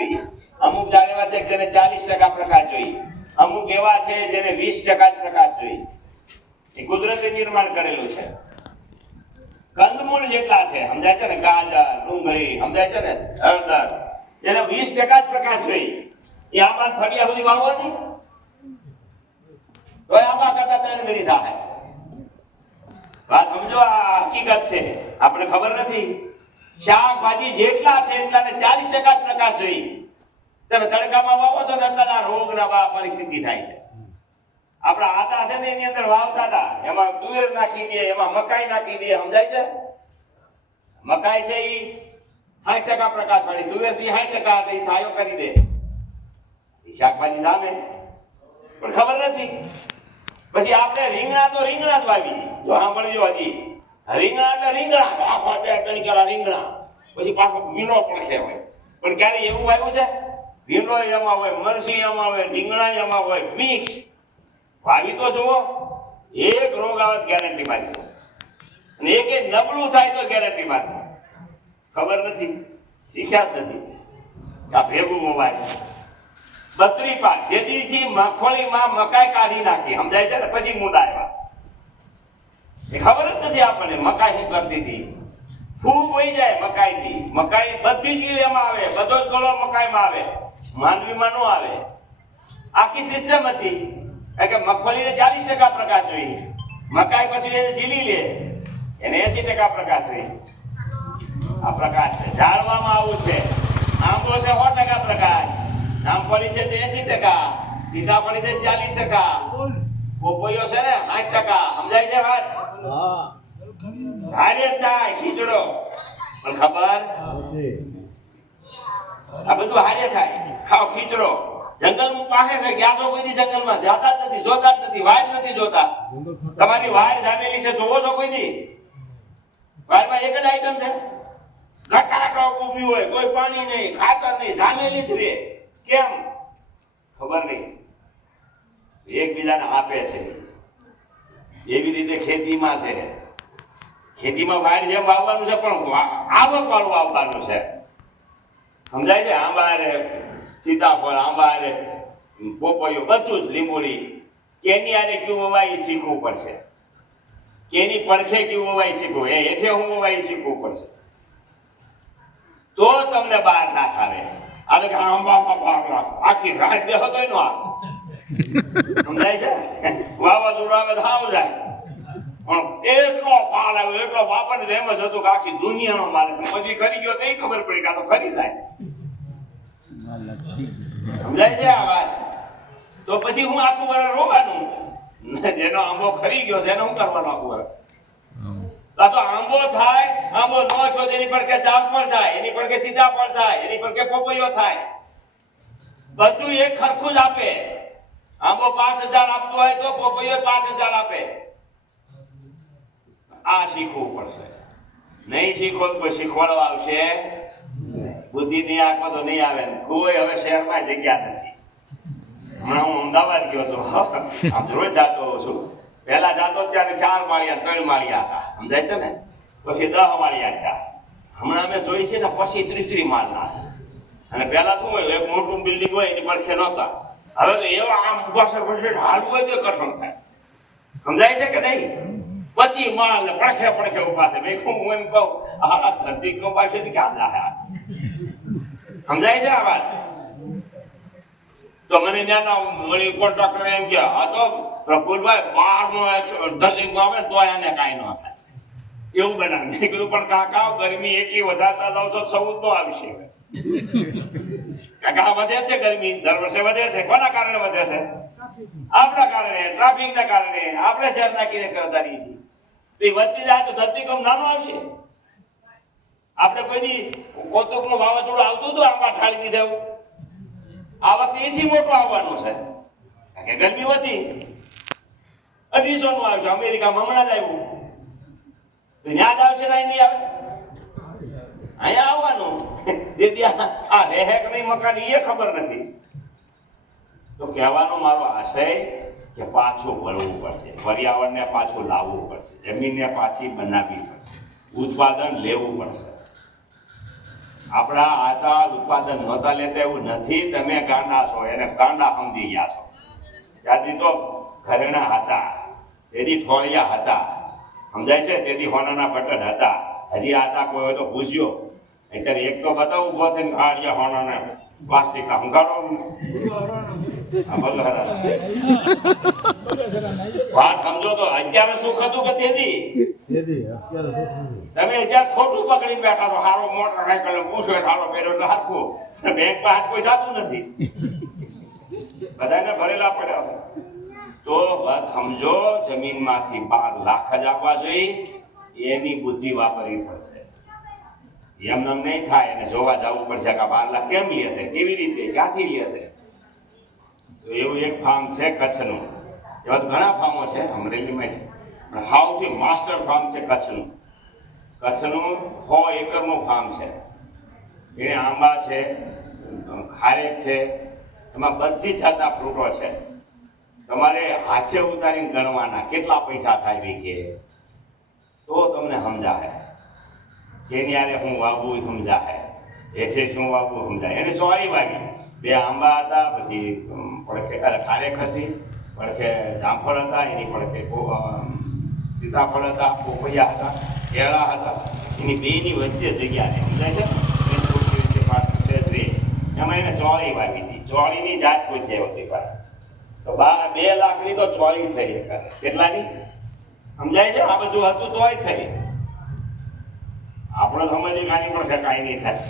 જોઈએ. અમુક એવા છે જેને ચાલીસ ટકા પ્રકાશ જોઈએ. અમુક એવા છે જેને વીસ ટકા જ પ્રકાશ જોઈએ. એ કુદરતે નિર્માણ કરેલું છે. કંદમૂળ જેટલા છે, સમજાય છે ને? ગાજર, ડુંગળી, સમજાય છે ને? હળદર. એને વીસ ટકા જ પ્રકાશ જોઈએ. એ આમાં થડિયા સુધી વાવવાની? તો આમાં કરતા ત્રણ ગણી થાય. વાત સમજો, આ હકીકત છે. આપણે ખબર નથી. શાકભાજી જેટલા છે એટલાને ચાલીસ ટકા જ પ્રકાશ જોઈએ. તમે તડકામાં વાવો છો એટલા જ આ રોગ ના પરિસ્થિતિ થાય છે. આપણા આતા છે ને એની અંદર વાવતા હતા. એમાં તુવેર નાખી દે, એમાં મકાઈ નાખી દે, સમજાય છે? મકાઈ છે ઈ સાઠ ટકા પ્રકાશ વાળી તુવેર છે સાઠ ટકા એટલે છાયો કરી દે. શાકભાજી સામે. પણ ખબર નથી. પછી આપણે રીંગણા તો રીંગણા જ વાવી જો સાંભળજો હજી. રીંગણા એટલે રીંગણા. આખો બે ત્રણ કેલા રીંગણા. પછી પાછો ભીંડો પણ કહેવાય. પણ ક્યારે એવું આવ્યું છે? ભીંડો એમાં હોય મરસી એમાં હોય રીંગણા એમાં હોય, મિક્સ. ભાવી તો જુઓ, એક રોગ આવે ગેરંટી મારી અને એક નબળું થાય તો ગેરંટી મારી ખબર નથી? શીખ્યા જ નથી. આ ભેગું મોબાઈલ. બત્રી પાક જે દીથી મકાઈ કાઢી નાખી. સમજાય છે ને? પછી મુંડા આવ્યા. એ ખબર જ નથી આપણને મકાઈ શું કરતી હતી. ફૂગ વહી જાય મકાઈથી. મકાઈ બધી ચીજ એમાં આવે બધો જ ગોળો મકાઈમાં આવે. માંડવીમાં નો આવે. આખી સિસ્ટમ હતી. કે મગફળીને ચાલીસ ટકા પ્રકાશ જોઈએ. મકાઈ પછી એને ઝીલી લે. એને એસી ટકા પ્રકાશ જોઈએ. આ પ્રકાશ છે. ઝાડવામાં આવું છે. આંબો છે સો ટકા પ્રકાશ. જામફળી છે તે એસી ટકા. સીતાફળી છે ચાલીસ ટકા. પોપૈયો છે ને સાઠ ટકા. સમજાય છે વાત? હારે થાય ખીચડો. પણ ખબર? આ બધું હારે થાય. ખાવ ખીચડો. જંગલમાં પાસે છે, ગયા છો કોઈ દી જંગલમાં? જાતા જ નથી, જોતા જ નથી વાડ નથી જોતા. તમારી વાડ જામેલી છે, જોવો છો કોઈ દી એક જ આઈટમ છે. ઘટાટો ઊભી હોય, કોઈ પાણી નહીં, ખાતર નહીં, જામેલી જ કેમ? ખબર નહીં. એકબીજાને આપે છે. એવી રીતે ખેતીમાં છે. ખેતીમાં વાડ જેમ વાવવાનું છે, પણ આવક વાળું વાવવાનું છે. સમજાય છે? આંબા રે સીતાફળ આંબા રે પોપૈયો, બધું જ લીંબોડી કેની આરે કયું વવાય એ શીખવું પડશે. કેની પડખે કયું વવાય શીખવું? એ હેઠે હું વવાય શીખવું પડશે. તો તમને બહાર ના ખાવે આ તો આખી રાત દેહો તોય નો આવે. સમજાય છે? વાવાઝોડું આવે તો જાય. પણ એટલો પાલ આવ્યો એટલો વાપરને એમ જ હતું કે આખી દુનિયાનો માલ પછી ખરી ગયો તો એ ખબર પડી કે તો ખરી જાય. સમજાય છે આ વાત? તો પછી હું આખું વર રોવાનું? જેનો આંબો ખરી ગયો છે, એને હું કરવાનો આખું વર આ તો આંબો થાય, આંબો ન છો એની પર એની પડકે પણ થાય, એની પડકે પણ થાય, એની પડકે પોપૈયો થાય. બધું એક ખરખું જ આપે. આંબો પાંચ હજાર આપતો હોય તો પોપૈયો પાંચ હજાર આપે. આ શીખવું પડશે. નહીં શીખો તો શીખવાડવા આવશે. બુદ્ધિ નહીં આંખો તો નહીં આવે ને. કોઈ હવે શહેરમાં જગ્યા નથી. હમણાં હું અમદાવાદ ગયો હતો આમ રોજ જાતો હોઉં છું. પહેલા જાતો ત્યારે ચાર માળિયા, ત્રણ માળિયા હતા. સમજાય છે ને? પછી દહ માળિયા થયા. હમણાં અમે જોઈ છે ને, પછી ત્રીસ ત્રીસ માળના છે. અને પહેલા શું હોય, એક મોટું બિલ્ડિંગ હોય, એની પડખે નહોતા. હવે તો એવા આમ ઊભા છે, પછી હાલવું હોય તો કઠણ થાય. સમજાય છે કે નહીં? પછી માળ ને પડખે પડખે ઊભા છે. મેં હું એમ કહું, હા, ધરતી કો છે કે આ આ? સમજાય છે આ વાત? તો મને ત્યાંના વળી કોન્ટ્રાક્ટર એમ કે આ તો પ્રફુલભાઈ, બહારનો ધરતી આવે તો એને કાંઈ ન થાય. એવું બનાવે. નીકળું પણ કાકા, ગરમી એટલી વધારતા જાવ તો સૌ તો આવશે. કાકા વધે છે ગરમી. દર વર્ષે વધે છે. કોના કારણે વધે છે? આપણા કારણે, ટ્રાફિકના કારણે. આપણે શહેર નાખીને કરતા રહીએ છીએ એ વધતી જાય તો ધરતીકંપ નાનો આવશે. આપણે કોઈ દી કોતકનું વાવાઝોડું આવતું હતું આંબા ઠાળી દીધા. આ વખતે એથી મોટું આવવાનું છે. કે ગરમી વધી. અઢીસો નું આવશે. અમેરિકામાં હમણાં જ આવ્યું. ત્યાં જ આવશે ત્યાં નહીં આવે? અહીંયા આવવાનું. જે આ રહે નહીં મકાન એ ખબર નથી. તો કહેવાનો મારો આશય કે પાછું વળવું પડશે. પર્યાવરણને પાછું લાવવું પડશે. જમીનને પાછી બનાવવી પડશે. ઉત્પાદન લેવું પડશે. આપણા આતા ઉત્પાદન નહોતા લેતા એવું નથી. તમે ગાંડા છો, એને ગાંડા સમજી ગયા છો. ત્યાંથી તો ઘરેણા હતા. તેથી ઠોળિયા હતા. સમજાય છે? તેથી હોનાના બટન હતા. હજી આતા કોઈ હોય તો પૂછજો. અત્યારે એક તો બધા ઊભો થઈને આ રહ્યા હોનાના પ્લાસ્ટિક ના હંગાડો વાત સમજો તો અત્યારે સુખ હતું કે તેથી તમે જ્યાં ખોટું પકડીને બેઠા છો હારો મોટરસાયકલ પૂછો હારો પહેર્યો એટલે હારખું. બેંક પાસે કોઈ સાચું નથી. બધાને ભરેલા પડ્યા છે. તો વાત સમજો જમીનમાંથી બાર લાખ જ આપવા જોઈએ. એની બુદ્ધિ વાપરવી પડશે. એમ નામ નહીં થાય અને જોવા જવું પડશે કે બાર લાખ કેમ લે છે, કેવી રીતે, ક્યાંથી લે છે? તો એવું એક ફાર્મ છે કચ્છનું. એવા ઘણા ફાર્મો છે, અમરેલીમાં છે. પણ સૌથી માસ્ટર ફાર્મ છે કચ્છનું. કચ્છનું સો એકરનું ફાર્મ છે. એને આંબા છે, ખારેક છે, એમાં બધી જાતના ફ્રૂટો છે. તમારે હાથે ઉતારીને ગણવાના, કેટલા પૈસા થાય કે તો તમને સમજાય. કેની આરે હું વાવવું એ હેઠે શું વાવવું સમજાય. એને સોળી વાગી. બે આંબા હતા, પછી પડખે ખારેક હતી, પડખે જામફળ હતા, એની પડખે સીતાફળ હતા, પોપૈયા હતા, કેળા હતા. એની બેની વચ્ચે જગ્યા સમજાય છે? બે છે. એમાં એને ચોળી વાગી હતી. ચોળીની જાત પૂછી છે હોતી પાછી તો બા બે લાખની તો ચોળી થઈ. કેટલાની? સમજાય છે? આ બધું હતું તોય થઈ. આપણે સમજી પણ છે કાંઈ નહીં થાય.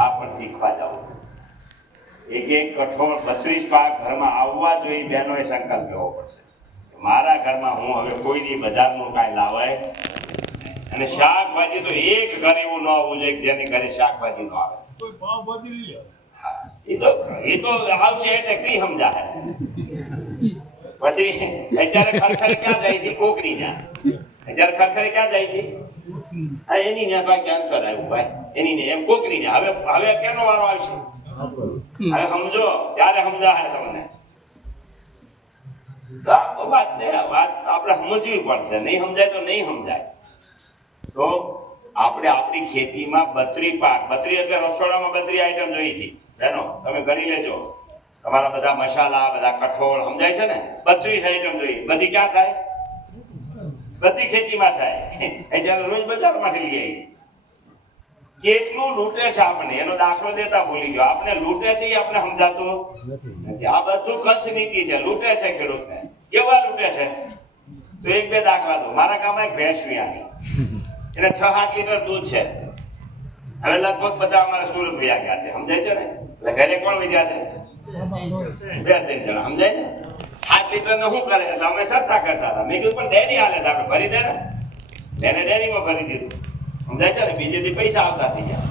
આ પણ શીખવા જવું એક એક કઠોળ બત્રીસ પાક ઘરમાં આવવા જોઈએ બહેનોએ સંકલ્પ લેવો પડશે. મારા ઘરમાં હું હવે કોઈની બજારનું કાંઈ લાવાય. અને શાકભાજી તો એક ઘર એવું ન હોવું જોઈએ જેની ઘરે શાકભાજી ન આવે. એ તો એ તો આવશે એટલે કઈ સમજાય પછી અત્યારે ખરખરે ક્યાં જાય છે? કોકરી ના અત્યારે ખરખરે ક્યાં જાય છે? આ એની ને ભાઈ કેન્સર આવ્યું ભાઈ. એની ને એમ કોકરી ને હવે હવે કેનો વારો આવશે? હવે સમજો ત્યારે સમજાય તમને. વાત ને વાત આપણે સમજવી પડશે. નહીં સમજાય તો નહીં સમજાય. તો આપણે આપણી ખેતીમાં બત્રી પાક બત્રી એટલે રસોડામાં બત્રી આઈટમ જોઈ છે. બહેનો તમે ગણી લેજો. તમારા બધા મસાલા બધા કઠોળ સમજાય છે ને? બત્રીસ આઈટમ જોઈએ. બધી ક્યાં થાય? બધી ખેતીમાં થાય. એ જ્યારે રોજ બજારમાંથી લઈ આવી છે. કેટલું લૂંટે છે આપણે એનો દાખલો દેતા ભૂલી ગયો. આપણે લૂંટે છે એ આપણે સમજાતું નથી. આ બધું કચ્છ નીતિ છે. લૂંટે છે ખેડૂતને. કેવા લૂંટે છે? તો એક બે દાખલા દો મારા ગામમાં એક ભેંસ વિયાણી એને છ સાત લીટર દૂધ છે. હવે લગભગ બધા અમારા સુરત વ્યા ગયા છે. સમજાય છે ને? એટલે ઘરે કોણ વિદ્યા છે? બે ત્રણ જણા. સમજાય ને? સાત લીટર શું કરે? એટલે અમે સત્તા કરતા હતા. મેં કીધું, પણ ડેરી હાલે આપણે ભરી દે ને. એને ડેરીમાં ભરી દીધું. સમજાય છે ને? બીજેથી પૈસા આવતા થઈ ગયા.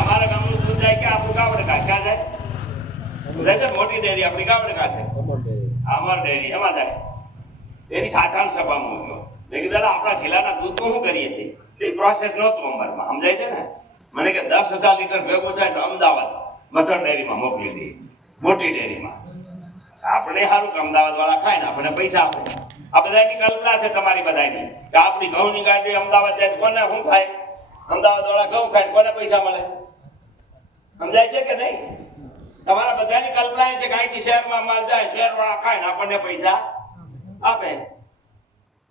અમારા ગામનું દૂધ જાય કે આપણું ગાવડકા ક્યાં જાય. સમજાય છે? મોટી ડેરી આપણી ગાવડકા છે અમાર ડેરી, એમાં જાય. એની સાધારણ સભામાં મૂક્યો મેં કીધું દાદા આપણા જિલ્લાના દૂધનું શું કરીએ છીએ? એ પ્રોસેસ નહોતું અમારમાં. સમજાય છે ને? મને કે દસ હજાર લીટર ભેગું થાય તો અમદાવાદ મધર ડેરીમાં મોકલી દઈએ મોટી ડેરીમાં. આપણે સારું કે અમદાવાદ વાળા ખાય ને આપણને પૈસા આપે. આ બધાની કલ્પના છે તમારી બધાની. કે આપણી ઘઉંની ગાડી અમદાવાદ જાય કોને શું થાય? અમદાવાદ વાળા ઘઉં ખાય કોને પૈસા મળે? સમજાય છે કે નહીં? તમારા બધાની કલ્પના છે કે અહીંથી શહેરમાં માલ જાય શહેર વાળા ખાય ને આપણને પૈસા આપે.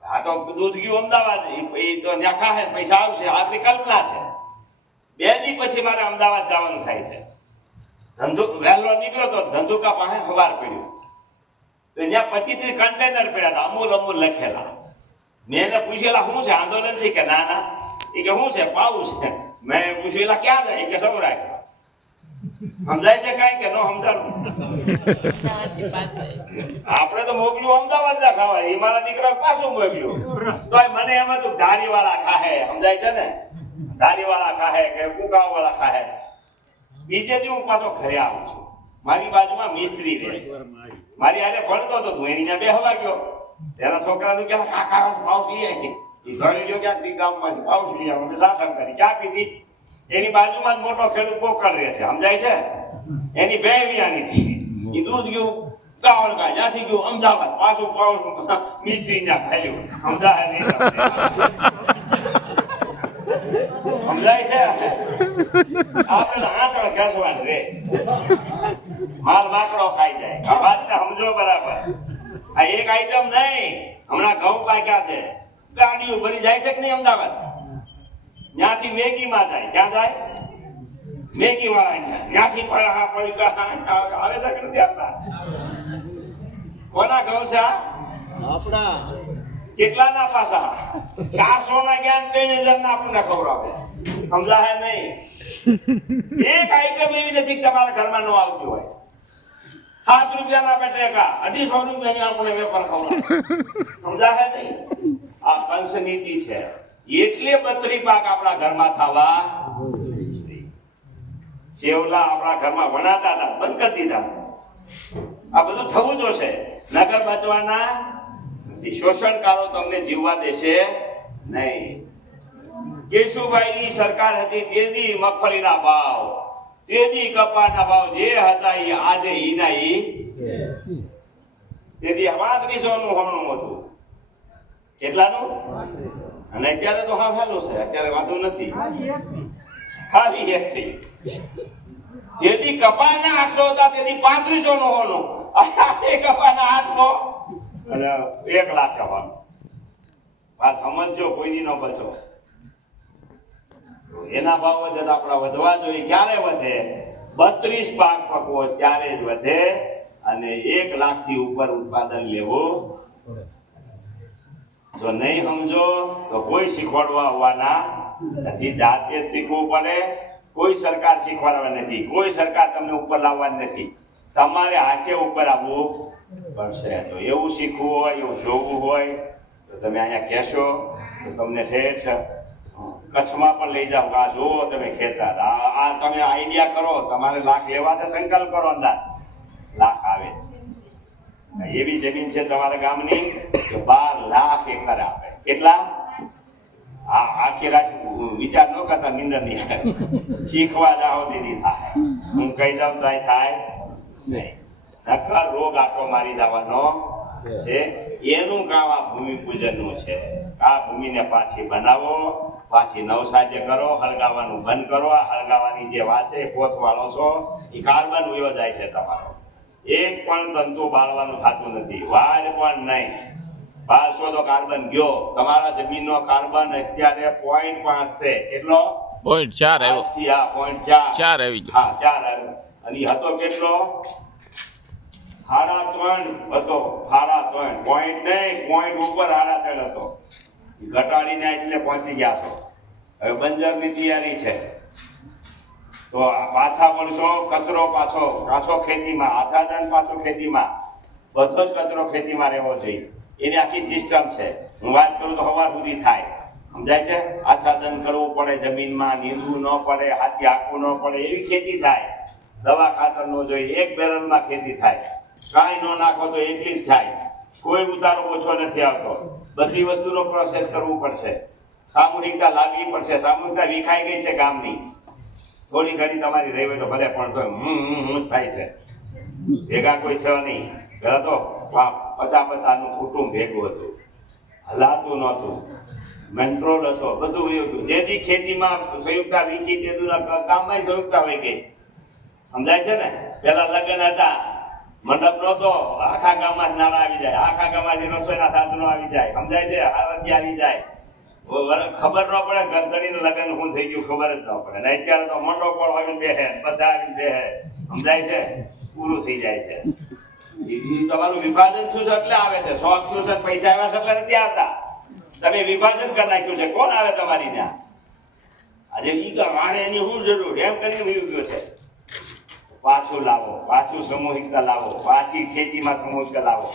આ તો દૂધ ગયું અમદાવાદ, એ- તો ત્યાં ખાહે પૈસા આવશે. આપણી કલ્પના છે. બે દી પછી મારે અમદાવાદ જવાનું થાય છે. ધંધુ વહેલો નીકળ્યો તો ધંધુકા પાસે સવાર પડ્યું. ત્યાં પચીસ ત્રીસ કન્ટેનર પડ્યા હતા, અમૂલ અમૂલ લખેલા. મેં એને પૂછેલા, શું છે? આંદોલન છે કે ના ના? એ કે, શું છે? પાવું છે. મેં પૂછેલા, ક્યાં જાય? કે, સૌરાષ્ટ્ર. સમજાય છે કઈ કે ન સમજાણું? આપણે તો મોકલ્યું અમદાવાદ ના ખાવાય. એ મારા દીકરા પાછું મોકલ્યું તો મને એમ હતું ધારી વાળા ખાહે. સમજાય છે ને? ધારી વાળા ખાહે કે કુકાવ વાળા ખાહે. બીજે દી હું પાછો ઘરે આવું છું. મારી બાજુમાં મિસ્ત્રી રહે. મારી હારે ભણતો હતો તું, એની બે હવા ગયો. તેના છોકરાનું કે કાકા પાઉસ લઈ આવી. એ ઘરે ગયો ક્યાંકથી? ગામમાંથી પાઉસ લઈ આવ્યો. સાઠમ કરી ક્યાં પીધી. એની બાજુમાં જ મોટો ખેડૂત પોકળ રહે છે, સમજાય છે? એની બે વિયાની હતી એ દૂધ ગયું ગાવડકા ત્યાંથી ગયું, અમદાવાદ. પાછું પાઉસ મિસ્ત્રી ના સમજાય નહીં સમજાય છે? આપણે ખેંચવાનું રે. માલ માકડો ખાઈ જાય. આ વાતને સમજો બરાબર. આ એક આઈટમ નહીં. હમણાં ઘઉં પાક્યા છે. ગાડીઓ ભરી જાય છે કે નહીં અમદાવાદ? ત્યાંથી મેગીમાં જાય. ક્યાં જાય? મેગી વાળા ત્યાંથી પડી ગયા આવે છે કે નથી આવતા? કોના ઘઉં છે આપણા. કેટલાના પાસા? ચારસો ના જ્ઞાન ત્રણ હજાર ના આપણને ખવડાવે સમજાય નહીં. એક આઈટમ એવી નથી તમારા ઘરમાં ન આવતી હોય. સાત રૂપિયાના બટેકા અઢીસો રૂપિયાની આપણે વેપાર ખવડાવે. સમજાય નહીં. આ કંસ નીતિ છે. એટલે બત્રી પાક આપણા ઘરમાં થવા સેવલા આપણા ઘરમાં વણાતા હતા બંધ કરી દીધા છે. આ બધું થવું જોશે. નગર બચવાના શોષણકારો તમને જીવવા દેશે નહીં. કેશુભાઈની સરકાર હતી, તેદી મગફળીના ભાવ. તેદી કપાના ભાવ જે હતા એ આજે ઈના ઈ તેથી પાંત્રીસો નું હમણું હતું. કેટલાનું? અને અત્યારે તો હા હાલું છે, અત્યારે વાંધો નથી. ખાલી એક થઈ જેથી કપાના આઠસો હતા તેથી પાંત્રીસો નું હોનું. એ કપાના આઠસો. અને એક લાખ કપાનો વાત સમજો કોઈ ન બચો. એના ભાવ જ આપણા વધવા જોઈએ. ક્યારે વધે? બત્રીસ પાક પકવો ત્યારે જ વધે અને એક લાખથી ઉપર ઉત્પાદન લેવું જો નહીં સમજો, તો કોઈ શીખવાડવા આવવાના નથી. જાતે શીખવું પડે. કોઈ સરકાર શીખવાડવા નથી. કોઈ સરકાર તમને ઉપર લાવવાની નથી. તમારે હાથે ઉપર આવવું પડશે. તો એવું શીખવું હોય, એવું જોવું હોય, તો તમે અહીંયા કહેશો, તો તમને ઠેઠ કચ્છમાં પણ લઈ જાઓ. આ જુઓ તમે ખેતર. આ આ તમે આઈડિયા કરો. તમારે લાખ લેવા છે, સંકલ્પ કરો અંદાજ. લાખ આવે છે એવી જમીન છે તમારા ગામની કે બાર લાખ એકર આપે. કેટલા? આ આખી રાત વિચાર ન કરતા નિંદર નહીં આવે. શીખવા જાઓ દીદી થાય. હું કહી દઉં તો થાય નહીં. નકર રોગ આટો મારી જવાનો છે. એનું કામ આ ભૂમિ પૂજનનું છે. આ ભૂમિને પાછી બનાવો. પાછી નવસાધ્ય કરો હળગાવાનું બંધ કરો. આ હળગાવાની જે વાત છે પોત છો એ કાર્બન વયો જાય છે તમારો. એક પણ તંતુ બાળવાનું થતું નથી. વાજ પણ નહીં. પાછો તો કાર્બન ગયો. તમારા જમીનનો કાર્બન અત્યારે પોઈન્ટ પાંચ છે. કેટલો? પોઈન્ટ ચાર આવ્યો. હા પોઈન્ટ ચાર. ચાર આવી ગયો. હા ચાર આવ્યો. અને હતો કેટલો? સાડા ત્રણ હતો. સાડા ત્રણ. પોઈન્ટ નહીં પોઈન્ટ ઉપર સાડા ત્રણ હતો. ઘટાડીને એટલે પહોંચી ગયા છો. હવે બંજરની તૈયારી છે. તો પાછા વળશો કચરો પાછો પાછો ખેતીમાં આચ્છાદન પાછો ખેતીમાં. બધો જ કચરો ખેતીમાં રહેવો જોઈએ. એની આખી સિસ્ટમ છે. હું વાત કરું તો હવા સુધી થાય. સમજાય છે? આચ્છાદન કરવું પડે જમીનમાં નીંદવું ન પડે, હાથી હાંકવું ન પડે, એવી ખેતી થાય. દવા ખાતર ન જોઈએ, એક બેરલમાં ખેતી થાય. કાંઈ ન નાખો તો એટલી જ થાય. કોઈ ઉતારો ઓછો નથી આવતો. બધી વસ્તુનો પ્રોસેસ કરવું પડશે. સામૂહિકતા લાવવી પડશે. સામૂહિકતા વિખાઈ ગઈ છે ગામની. થોડી ઘણી તમારી રહી હોય તો ભલે, પણ તો હું હું થાય છે. ભેગા કોઈ છે નહીં. પેલા તો પચા પચાસનું કુટુંબ ભેગું હતું. હલાતું નહોતું. મેન્ટ્રોલ હતો, બધું એવું હતું. જેથી ખેતીમાં સંયુક્તા વીખી, તે ગામમાં સંયુક્તા હોય ગઈ સમજાય છે ને? પેલા લગ્ન હતા. મંડપ નહોતો. આખા ગામમાં જ નાણાં આવી જાય. આખા ગામમાંથી રસોઈના સાધનો આવી જાય. સમજાય છે? આરતી આવી જાય. ખબર ન પડે ગરદડીને લગ્ન શું થઈ ગયું, ખબર જ ન પડે. ને અત્યારે તો મંડો મંડપ આવીને બેહે બધા આવીને બેહે સમજાય છે? પૂરું થઈ જાય છે. તમારું વિભાજન થયું છે એટલે આવે છે. શોખ થયું છે, પૈસા આવ્યા છે એટલે નથી આવતા. તમે વિભાજન કરી નાખ્યું છે. કોણ આવે તમારી ત્યાં આજે ઈ કે મારે એની શું જરૂર? એમ કરીને વીવ ગયો છે. પાછું લાવો, પાછું સામૂહિકતા લાવો, પાછી ખેતીમાં સામૂહિકતા લાવો.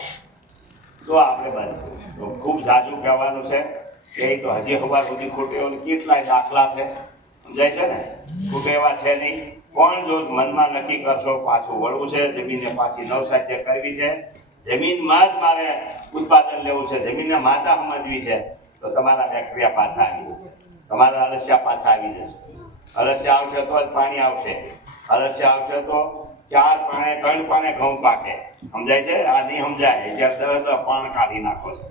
તો આપણે બસ તો ખૂબ જાજુ કહેવાનું છે. એ તો હજી હવાર સુધી ખોટે કેટલાય દાખલા છે. સમજાય છે ને? ખોટે એવા છે નહીં. પણ જો મનમાં નક્કી કરશો પાછું વળવું છે? જમીનને પાછી નવસાધ્ય કરવી છે. જમીનમાં જ મારે ઉત્પાદન લેવું છે. જમીનને માતા સમજવી છે. તો તમારા બેક્ટેરિયા પાછા આવી જશે. તમારા અળસિયા પાછા આવી જશે. અળસિયા આવશે તો જ પાણી આવશે. અલસ્યા આવશે તો ચાર પાણે, ત્રણ પાણે ઘઉં પાકે. સમજાય છે? આ નહીં સમજાય. જ્યારે દસ પાણ કાઢી નાખો છો.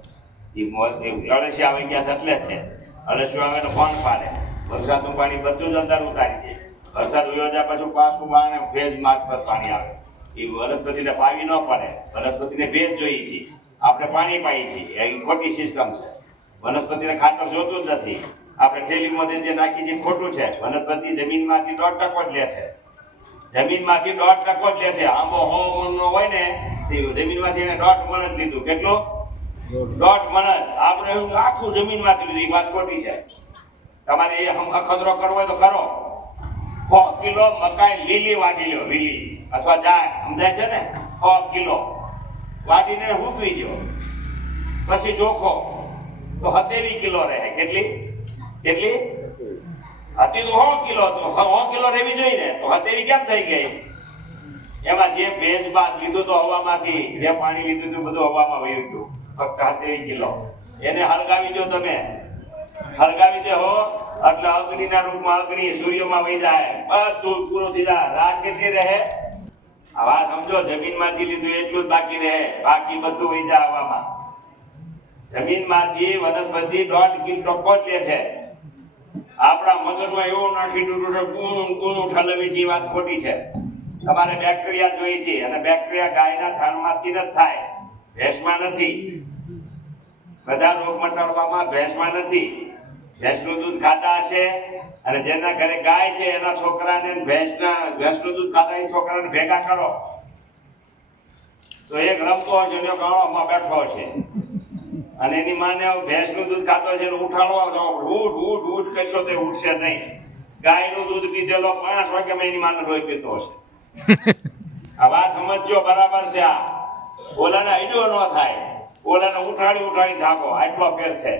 એ અળસિયા આવી ગયા છે એટલે જ છે. અળસિયો આવે તો કોણ પાડે વરસાદનું પાણી બધું જ અંદર ઉતારી દે. વરસાદ ઉયો પાછું પછી પાણી ભેજ મારફત પાણી આવે. એ વનસ્પતિને પાવી ન પડે. વનસ્પતિને ભેજ જોઈએ છે આપણે પાણી પાઈએ છીએ. એ ખોટી સિસ્ટમ છે. વનસ્પતિને ખાતર જોતું જ નથી. આપણે થેલીમાં જે નાખી છે ખોટું છે. વનસ્પતિ જમીનમાંથી દોઢ ટકો જ લે છે. જમીનમાંથી દોઢ ટકો જ લે છે. આંબો હો હોય ને, તે જમીનમાંથી એને દોઢ મણ જ લીધું. કેટલું? દોઢ મણ આપણે આખું જમીનમાંથી એ વાત ખોટી છે. તમારે એ હમ અખતરો કરવો હોય તો કરો. સો કિલો મકાઈ લીલી વાટી લ્યો લીલી. અથવા જાય સમજાય છે ને? સો કિલો. વાટીને હૂકવી દો. પછી ચોખો તો હતેવી કિલો રહે. કેટલી? કેટલી? હતી તો સો કિલો તો સો કિલો રહેવી જોઈએ તો હતેવી કેમ થઈ ગઈ? એમાં જે ભેજ બાદ લીધું તો હવામાંથી, જે પાણી લીધું હતું બધું હવામાં વહી ગયું. ફક્ત કિલો એને હળગાવી દો તમે. હળગાવી દે હો, એટલે અગ્નિના રૂપમાં અગ્નિ સૂર્યમાં વહી જાય. બધું પૂરું થઈ જાય. રાત કેટલી રહે? હવા સમજો, જમીનમાંથી લીધું એટલું જ બાકી રહે. બાકી બધું વહી જાય હવામાં. જમીનમાંથી વનસ્પતિ દોઢ કિલો ટકો જ લે છે. આપણા મગજમાં એવું નાખી દીધું છે કૂણું કૂણું ઠલવી છે, એ વાત ખોટી છે. તમારે બેક્ટેરિયા જોઈ છે, અને બેક્ટેરિયા ગાયના છાણમાંથી જ થાય. ભેંસમાં નથી. બધા રોગ મટાડવામાં ભેંસમાં નથી. ભેંસનું દૂધ ખાતા હશે અને જેના ઘરે ગાય છે, એના છોકરાને ભેંસના, ભેંસનું દૂધ ખાતા એ છોકરાને ભેગા કરો. તો એક રમતો હશે એનો ગાળામાં બેઠો હશે. અને એની માને ભેંસનું દૂધ ખાતો છે ઉઠાડવા જાઓ ઉઠ ઉઠ ઉઠ કહેશો તે ઉઠશે નહીં. ગાયનું દૂધ પીધેલો પાંચ વાગ્યા એની માને રોઈ પીતો હશે. આ વાત સમજજો, બરાબર છે આ. ઓલાને અડ્યો ન થાય. ઓલાને ઉઠાડી ઉઠાડી ધાકો આટલો ફેર છે.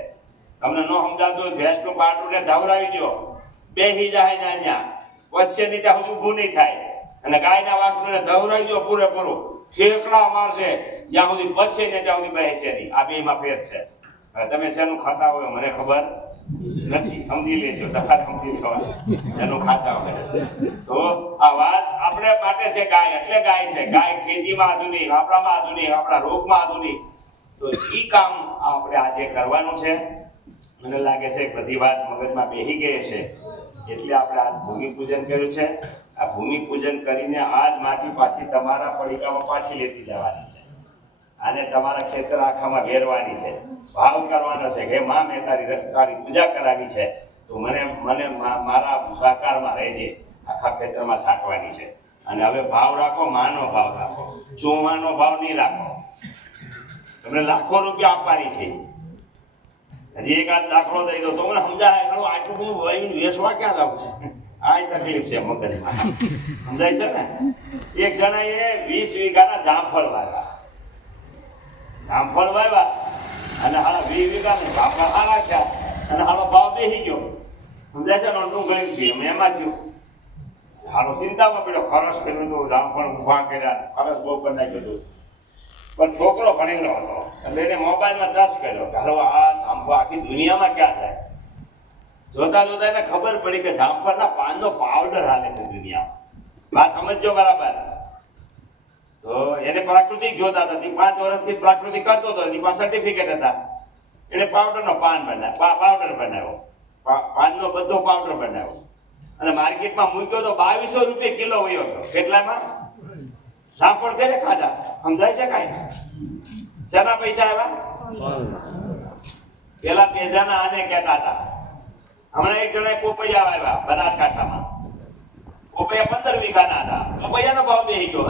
તમને ન સમજાતું હોય, ભેંસનું પાટું ને ધવરાવી દો હી જાય ને અહીંયા. વચ્ચે ની ત્યાં સુધી ઊભું નહીં થાય. અને ગાયના વાસણને ધવરાવી દો પૂરેપૂરું. ઠેકડા મારશે. જ્યાં સુધી બચશે ને ત્યાં સુધી બેસે નહીં. આ બેમાં ફેર છે. તમે શેનું ખાતા હોય મને ખબર? નથી, સમજી લેજો તમારે સમજી લેવાનું એનું ખાતા હોય. તો આ વાત આપણે માટે છે ગાય, એટલે ગાય છે. ગાય ખેતીમાં આધુનિક, આપણામાં આધુનિક, આપણા રોગમાં આધુનિક. તો એ કામ આપણે આજે કરવાનું છે. મને લાગે છે બધી વાત મગજમાં બેહી ગઈ છે એટલે આપણે આજ ભૂમિ પૂજન કર્યું છે. આ ભૂમિ પૂજન કરીને આજ માટી પાછી તમારા પડીકામાં પાછી લેતી જવાની છે. આને તમારા ખેતર આખામાં ઘેરવાની છે. ભાવ કરવાનો છે કે, માં, મેં તારી તારી પૂજા કરાવી છે. તો મને મને મારા સાકારમાં રહેજે. આખા ખેતરમાં છાંટવાની છે. અને હવે ભાવ રાખો, માનો ભાવ રાખો. ચોમાનો ભાવ નહીં રાખો. તમને લાખો રૂપિયા આપવાની છે. હજી એકાદ દાખલો દઈ દો. તો મને સમજાય આટલું બધું વહીને વેચવા ક્યાં લાવું છે? આ તકલીફ છે મગજમાં. સમજાય છે ને? એક જણાએ વીસ વીઘાના જામફળ વાવ્યા. જામફળ વાવ્યા અને હાલા વીસ વીઘાના જામફળ હારા થયા અને હાલો ભાવ બેસી ગયો. સમજાય છે ને? ગયું છે. અમે એમાં થયું. હાલો ચિંતામાં પેલો ખરસ કર્યું હતું જામફળ ઊભા કર્યા ખરસ બહુ કરી નાખ્યો હતો. પણ છોકરો ભણેલો હતો. એટલે એને મોબાઈલમાં સર્ચ કર્યો કે, હાલો, આ જામફળ આખી દુનિયામાં ક્યાં થાય? જોતા જોતા એને ખબર પડી કે જામફળના પાનનો પાવડર હાલે છે દુનિયામાં. વાત સમજજો બરાબર. એને પ્રાકૃતિક જોતા હતા. પાંચ વર્ષથી પ્રાકૃતિક કરતો હતો. એની પાસે સર્ટિફિકેટ હતા. એને પાવડરનો પાન બનાવ્યો. પાવડર બનાવ્યો. પાનનો બધો પાવડર બનાવ્યો. અને માર્કેટમાં મૂક્યો તો બાવીસો રૂપિયા કિલો વયો હતો કેટલામાં? જામફળ કે ખાધા. સમજાય છે કાંઈ? શેના પૈસા આવ્યા? પેલા તેજાના આને કહેતા હતા. હમણાં એક જણાએ પોપૈયા આવ્યા બનાસકાંઠામાં. પોપૈયા પંદર વીઘાના હતા. પપૈયાનો ભાવ બે ગયો.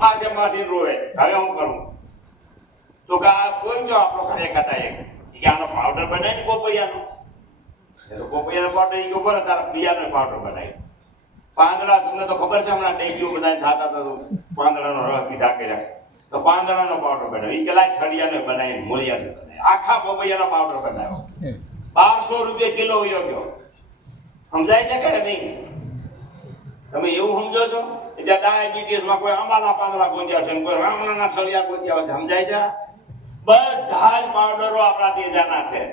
માસે માસી રોવે. હવે હું કરું? તો કે આ કોઈ જો આપણો ઘરે હતા એક. કે આનો પાવડર બનાવી પોપૈયાનો એ તો પોપૈયાનો પાવડર એ ગયો બરો તારા બિયાનો પાવડર બનાવી પાંદડા તમને તો ખબર છે હમણાં ડેન્ગ્યુ બધા થતા હતા પાંદડાનો રસ પીધા કર્યા તો પાંદડાનો પાવડર બનાવ્યો એ કે થળિયાને બનાવી મૂળિયાનો બનાવી આખા પોપૈયાનો પાવડર બનાવ્યો. બારસો રૂપિયા કિલો વયો ગયો. સમજાય છે કે નહીં? તમે એવું સમજો છો? કે જ્યાં ડાયાબિટીસમાં કોઈ આંબાના પાંદડા ગોત્યા છે ને કોઈ રામણાના સળિયા ગોત્યા છે સમજાય છે? બધા જ પાવડરો આપણા તેજાના છે.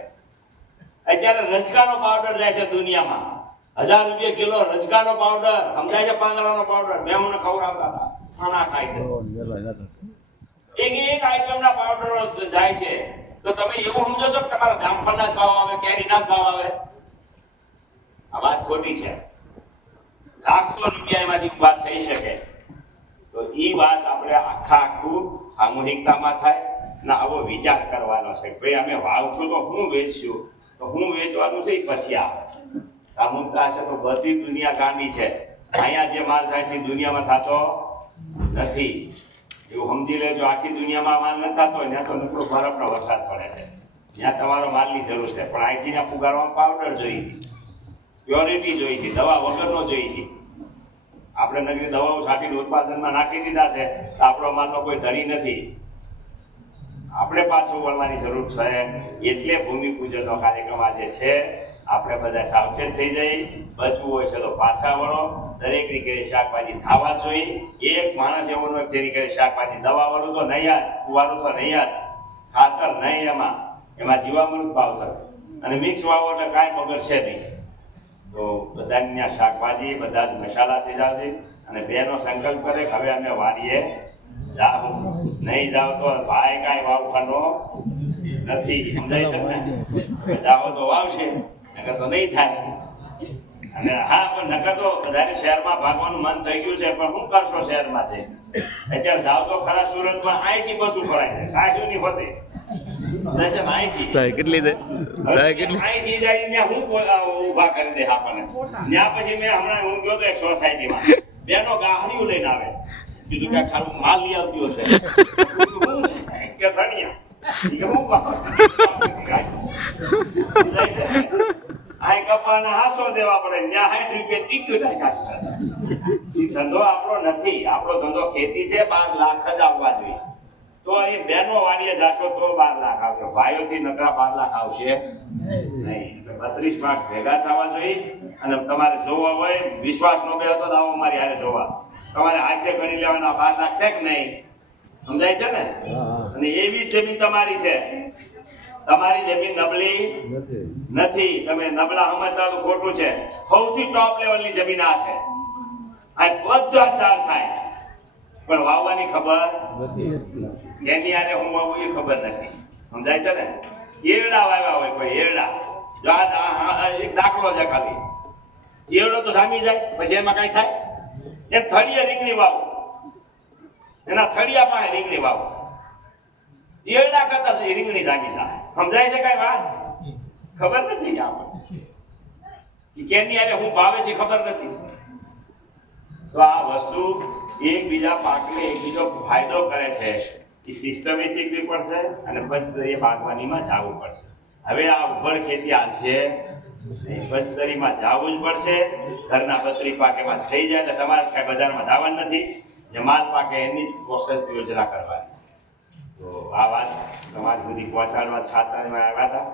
અત્યારે રજકાનો પાવડર જાય છે દુનિયામાં. હજાર રૂપિયા કિલો રજકાનો પાવડર સમજાય છે પાંદડાનો પાવડર મહેમાનો ખવડાવતા હતા. ખાના ખાય છે. એક એક આઈટમના પાવડરો જાય છે. તો તમે એવું સમજો છો કે તમારા જામફળના જ ભાવ આવે કેરીના જ ભાવ આવે? આ વાત ખોટી છે. લાખો રૂપિયા એમાંથી વાત થઈ શકે. તો એ વાત આપણે આખા આખું સામૂહિકતામાં થાય ને આવો વિચાર કરવાનો છે ભાઈ, અમે વાવશું તો હું વેચશું? તો હું વેચવાનું છે પછી આવે સામૂહિકતા છે તો બધી દુનિયા ગામી છે. અહીંયા જે માલ થાય છે દુનિયામાં થતો નથી. એવું સમજી લેજો, આખી દુનિયામાં માલ ન થતો ત્યાં તો નકરો બરફનો વરસાદ પડે છે. ત્યાં તમારો માલની જરૂર છે. પણ અહીંથી પુગારવામાં પાવડર જોઈએ છે પ્યોરિટી જોઈ છે દવા વગરનો જોઈ છે આપણે નકરી દવાઓ છાંટીને ઉત્પાદનમાં નાખી દીધા છે, તો આપણો માલનો કોઈ ધણી નથી. આપણે પાછું વળવાની જરૂર છે. એટલે ભૂમિ પૂજનનો કાર્યક્રમ આજે છે. આપણે બધા સાવચેત થઈ જઈ. બચવું હોય છે તો પાછા વળો. દરેકની ઘરે શાકભાજી ખાવા જોઈએ. એક માણસ એવો નો જેની ઘરે શાકભાજી દવા વાળું તો નહીં યાદ કુવાનું તો નહીં જ ખાતર નહીં એમાં. એમાં જીવામૃત ભાવતર અને મિક્સ વાવો એટલે કાંઈ બગડશે નહીં. તો બધાની ત્યાં શાકભાજી બધા જ મસાલા થઈ જશે અને બેનો સંકલ્પ કરે કે હવે અમે વાડીએ જાઉં નહીં જાવ તો ભાઈ કાંઈ વાવવાનો નથી. સમજાય છે જાઓ તો વાવશે, નકર તો નહીં થાય. અને હા, પણ નકર તો બધાને શહેરમાં ભાગવાનું મન થઈ ગયું છે, પણ શું કરશો શહેરમાં છે અત્યારે જાઓ તો ખરા સુરતમાં અહીંથી બસું ભરાય છે સાહેબની હોતે. સાહેબ, કેટલી સાહેબ, કેટલી આપણને. ત્યાં પછી મેં હમણાં હું ગયો ધંધો આપણો નથી. આપણો ધંધો ખેતી છે, બાર લાખ જ આવવા જોઈએ. તો એ બેનો વાડીએ જાશો તો બાર લાખ આવશે. ભાઈઓથી નકરા બાર લાખ આવશે. નહીં બત્રીસ લાખ ભેગા થવા જોઈએ અને તમારે જોવા હોય વિશ્વાસ નો બે હતો તો આવો મારી હારે જોવા. તમારે હાથે ગણી લેવાના બાર લાખ છે કે નહીં? સમજાય છે ને? અને એવી જમીન તમારી છે. તમારી જમીન નબળી નથી. તમે નબળા સમજતા તો ખોટું છે. સૌથી ટોપ લેવલની જમીન આ છે. આ બધા ચાર થાય. પણ વાવવાની ખબર એની આરે હું આવું એ ખબર નથી. સમજાય છે ને? એરડા વાવ્યા હોય કોઈ એરડા. જો આ એક દાખલો છે ખાલી. એરડો તો સામી જાય, પછી એમાં કાંઈ થાય? એ થળીએ રીંગણી વાવો. એના થળિયા પાસે રીંગણી વાવો. એરડા કરતા રીંગણી જામી જાય. સમજાય છે કઈ વાત? ખબર નથી આપણને કેની અરે હું ભાવે છે ખબર નથી. તો આ વસ્તુ એકબીજા પાકને એકબીજો ફાયદો કરે છે. એ સિસ્ટમે શીખવી પડશે અને પંચતરીય બાગવાનીમાં જવું પડશે. હવે આ ઉભળ ખેતી હાલશે નહીં. પંચતરીમાં જવું જ પડશે. ઘરના બત્રી પાકેમાં થઈ જાય એટલે તમારે કાંઈ બજારમાં જવાનું નથી. જે માલ પાકે એની જ પોષણ યોજના કરવાની. તો આ વાત તમારી સુધી પહોંચાડવા સાચામાં આવ્યા હતા.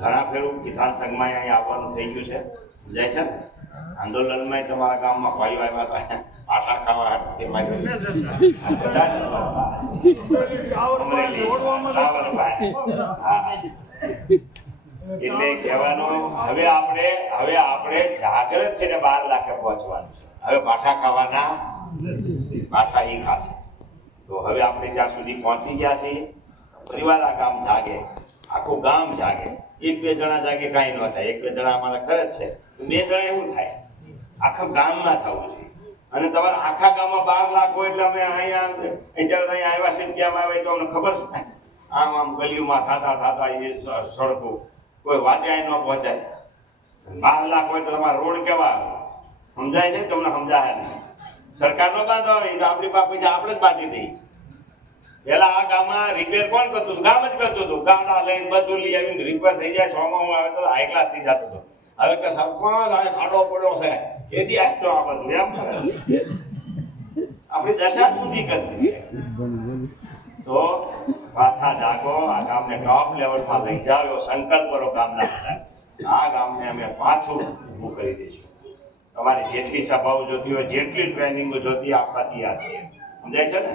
ઘણા ફેરું કિસાન સંઘમાં અહીંયા આવવાનું થઈ ગયું છે. જાય છે? આંદોલનમાં તમારા ગામમાં ભાઈઓ આવ્યા હતા આટા ખાવા. એટલે કહેવાનું હવે આપણે હવે આપણે જાગૃત થઈને બાર લાખે પહોંચવાનું હવે પાઠા ખાવાના પાઠા એ ખાશે. તો હવે આપણે ત્યાં સુધી પહોંચી ગયા છીએ પરિવાર આ ગામ જાગે આખું ગામ જાગે. એક બે જણા જાગે કાંઈ ન થાય, એક બે જણા અમારા ખરે જ છે. બે જણા એવું થાય, આખા ગામમાં થવું જોઈએ. અને તમારા આખા ગામમાં બાર લાખ હોય એટલે અમે અહીંયા ઇન્ટર અહીંયા આવ્યા છે ક્યાં આવે તો અમને ખબર છે આમ આમ ગલીઓમાં થાતા થાતા એ સડકો, કોઈ વાતે ન પહોંચાય. બાર લાખ હોય તો તમારા રોડ કેવા? સમજાય છે તમને સમજાય નહીં? સરકાર નો બાંધો નહીં તો આપણી પાસે પૈસા આપણે જ બાંધી દઈએ. પેલા આ ગામમાં રિપેર કોણ કરતું હતું? ગામ જ કરતું હતું. ગાડા લઈને બધું લઈ આવીને રિપેર થઈ જાય, સોમાં આવે તો હાઈ ક્લાસ થઈ જતું હતું. હવે કે સરપંચ, આ ખાડો પડ્યો છે. એથી આટલો આ બધું? એમ આપણી દશા ઊંધી કરી તો પાછા જાગો, આ ગામને ટોપ લેવલમાં લઈ એવો સંકલ્પ કરો ગામના. આ ગામને અમે પાછું ઊભું કરી દઈશું. તમારી જેટલી સભાઓ જોતી હોય, જેટલી ટ્રેનિંગો જોતી આપવા તૈયાર છીએ સમજાય છે ને?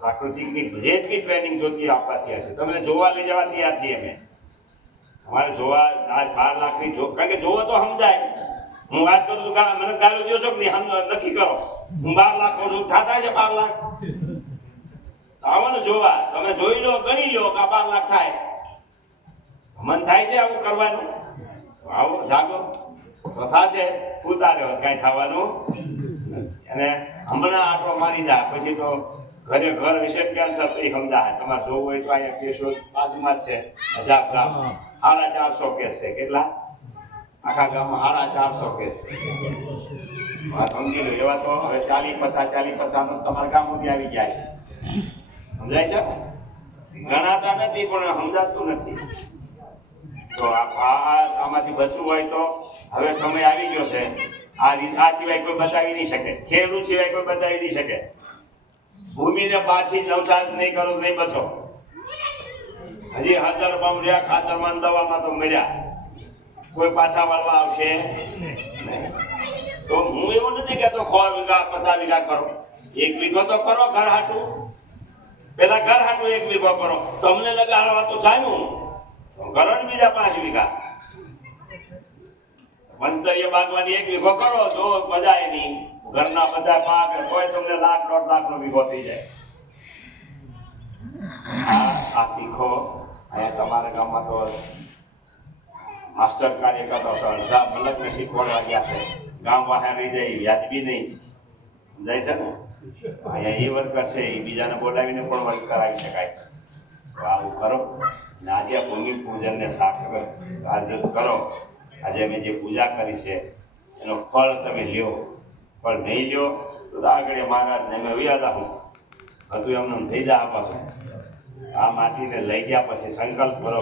પ્રાકૃતિકની જેટલી ટ્રેનિંગ જોતી આપવા ત્યાં છે. તમને જોવા લઈ જવા ત્યાં છીએ અમે. અમારે જોવા આજ બાર લાખની જો, કારણ કે જોવો તો સમજાય. હું વાત કરું છું મને ગાળો દો છો કે નહીં? નક્કી કરો. હું બાર લાખ છું થતા છે બાર લાખ. આવવાનું જોવા. તમે જોઈ લો, ગણી લો કે બાર લાખ થાય. મન થાય છે આવું કરવાનું? આવો, જાગો. તો થશે. ઉતારે કાંઈ થવાનું. અને હમણાં આટો મારી જાય પછી તો ઘરે ઘર વિશે કેન્સર થઈ સમજાય. તમારે જોવું હોય તો અહીંયા કેસો બાજુમાં જ છે. હજાર ગામ સાડા ચારસો કેસ છે. કેટલા? આખા ગામમાં સાડા ચારસો કેસ છે. વાત સમજી લો. એવા તો હવે ચાલી પચાસ ચાલી પચાસ તમારા ગામ સુધી આવી જાય. છે સમજાય છે? ને ગણાતા નથી પણ સમજાતું નથી. તો આમાંથી બચવું હોય તો હવે સમય આવી ગયો છે. આ આ સિવાય કોઈ બચાવી નહીં શકે. ખેડૂત સિવાય કોઈ બચાવી નહીં શકે. ભૂમિને પાછી નવસાદ નહીં કરો નહીં બચો. હજી હાજર બમર્યા ખાતરમાં દવામાં તો મર્યા. કોઈ પાછા વાળવા આવશે? તો હું એવું નથી કહેતો સો વીઘા પચાસ વીઘા કરો. એક વીઘો તો કરો ઘર હાટું. પેલા ઘર હાટું એક વીઘો કરો. તમને લગાડવા તો જાણ્યું. ઘર બીજા પાંચ વીઘા. મંતવ્ય બાગવાની એક વીઘો કરો, જો મજા નહીં. ઘરના બધા પાક કોઈ તમને લાખ, દોઢ લાખ નો વીઘો થઈ જાય. આ શીખો. અહીંયા તમારા ગામમાં તો માસ્ટર કાર્ય કરતો હતો અડધા મલકને શીખવાડવા ગયા છે. ગામ બહાર રહી જાય વ્યાજબી નહીં. જાય છે ને? અહીંયા એ વર્ક કરશે, એ બીજાને બોલાવીને પણ વર્ક કરાવી શકાય. તો આવું કરો. ને આજે ભૂમિ પૂજનને સાકર સાજત કરો. આજે અમે જે પૂજા કરી છે, એનો ફળ તમે લ્યો. ફળ નહીં જો તો આગળ મહારાજને અમે વ્યાદા હું હતું એમને થઈ જા પાછું આ માટીને લઈ ગયા પછી સંકલ્પ કરો.